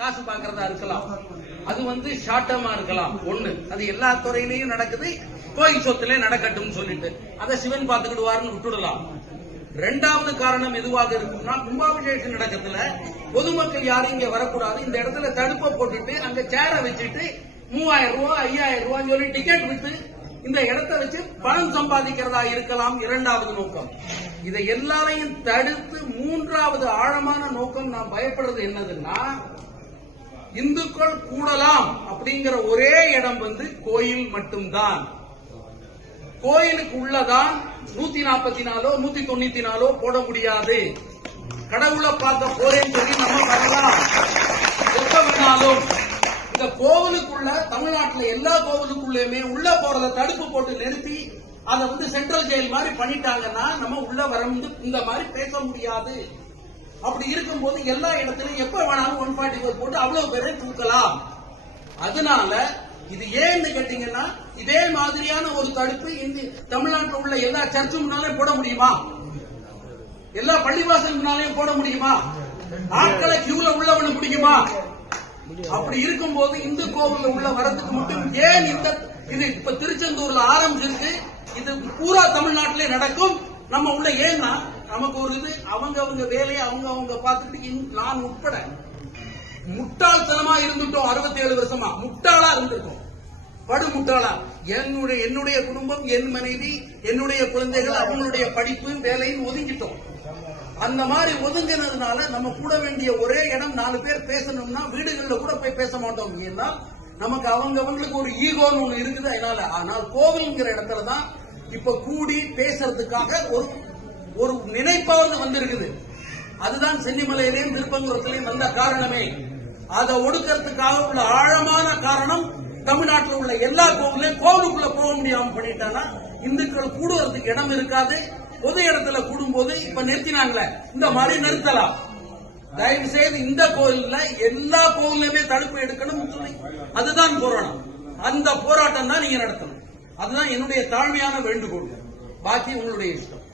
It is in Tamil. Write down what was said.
காசு பாக்குறதா இருக்கலாம். அது வந்து ஷார்ட் டேர்மா இருக்கலாம். ஒண்ணு. அது எல்லா துறையிலையும் நடக்குது. கோயில் சொத்துல நடக்கட்டும் சொல்லிட்டு. அதை சிவன் பார்த்துக்கிடுவாருன்னு விட்டுடலாம். ரெண்டாவது காரணம் எதுவாக இருக்கும்னா கும்பாபிஷேகம் நடக்கத்துல பொதுமக்கள் யாரும் இங்க வரக்கூடாது. இந்த இடத்துல தடுப்பை போட்டுட்டு அங்க சேரை வச்சுட்டு மூவாயிரம் ரூபாய் ஐயாயிரம் ரூபாய் சொல்லி டிக்கெட் விட்டு இந்த இடத்த வச்சு பணம் சம்பாதிக்கிறதா இருக்கலாம். இரண்டாவது நோக்கம். இதை எல்லாரையும் தடுத்து மூன்றாவது ஆழமான நோக்கம் நான் பயப்படுறது என்னதுன்னா இந்துக்கள் கூடலாம் அப்படிங்கிற ஒரே இடம் வந்து கோயில் மட்டும்தான். கோயிலுக்கு உள்ளதான் நூத்தி நாற்பத்தி நாலோ நூத்தி தொண்ணூத்தி நாலோ போட முடியாது. கடவுளை பார்க்க போறேன்னு சொல்லி நம்ம வரலாம் எப்ப வேணாலும். இந்த கோவிலுக்குள்ள தமிழ்நாட்டுல எல்லா கோவிலுக்குள்ளயுமே உள்ள போறத தடுப்பு போட்டு நிறுத்தி அதை வந்து சென்ட்ரல் ஜெயில் மாதிரி பண்ணிட்டாங்கன்னா நம்ம உள்ள வர வந்து இந்த மாதிரி பேச முடியாது. அப்படி இருக்கும்போது எல்லா இடத்துலயும் எப்ப வேணாலும் ஒன் போட்டு அவ்வளவு பேரை தூக்கலாம் அதனால இது ஏன்னு கேட்டீங்கன்னா இதே மாதிரியான ஒரு தடுப்பு இந்த தமிழ்நாட்டில் உள்ள எல்லா சர்ச்சு முன்னாலே போட முடியுமா? எல்லா பள்ளிவாசல் முன்னாலையும் போட முடியுமா? ஆட்களை கியூல உள்ளவனு பிடிக்குமா முடியுமா? அப்படி இருக்கும்போது இந்து கோவில் உள்ள வரதுக்கு மட்டும் ஏன் இந்த இது இப்ப திருச்செந்தூர்ல ஆரம்பிச்சிருக்கு இது பூரா தமிழ்நாட்டிலே நடக்கும். நம்ம உள்ள ஏன்னா நமக்கு ஒரு இது அவங்க அவங்க வேலையை அவங்க அவங்க பார்த்துட்டு நான் உட்பட. முட்டாள்தனமா இருந்துட்டோம் 67 வருஷமா. முட்டாளா இருந்திருக்கோம். படு முட்டாளா என்னுடைய என்னுடைய குடும்பம் என் மனைவி என்னுடைய குழந்தைகள் அவங்களுடைய படிப்பு வேலையும் ஒதுங்கிட்டோம். அந்த மாதிரி ஒதுங்கினதுனால நம்ம கூட வேண்டிய ஒரே இடம் நாலு பேர் பேசணும்னா வீடுகளில் கூட போய் பேச மாட்டோம். ஏன்னா நமக்கு அவங்க அவங்களுக்கு ஒரு ஈகோன்னு ஒண்ணு இருக்குது அதனால. ஆனால் கோவில்ங்கிற இடத்துல தான் இப்ப கூடி பேசுறதுக்காக ஒரு ஒரு நினைப்பாவது வந்திருக்குது. அதுதான் சென்னிமலையிலேயும் திருப்பங்குறத்திலையும் வந்த காரணமே. அதை ஒடுக்கிறதுக்காக உள்ள ஆழமான காரணம் தமிழ்நாட்டில் உள்ள எல்லா கோவிலையும் கோவிலுக்குள்ள போக முடியாம பண்ணிட்டாங்கன்னா இந்துக்கள் கூடுவதற்கு இடம் இருக்காது. பொது இடத்துல கூடும்போது இப்ப நிறுத்தினாங்களே இந்த மாதிரி நிறுத்தலாம். தயவு செய்து இந்த கோயில்ல எல்லா கோவிலுமே தடுப்பு எடுக்கணும் சொல்லி. அதுதான் போராட்டம் அந்த போராட்டம் தான் நீங்க நடத்தணும். அதுதான் என்னுடைய தாழ்மையான வேண்டுகோள். பாக்கி உங்களுடைய இஷ்டம்.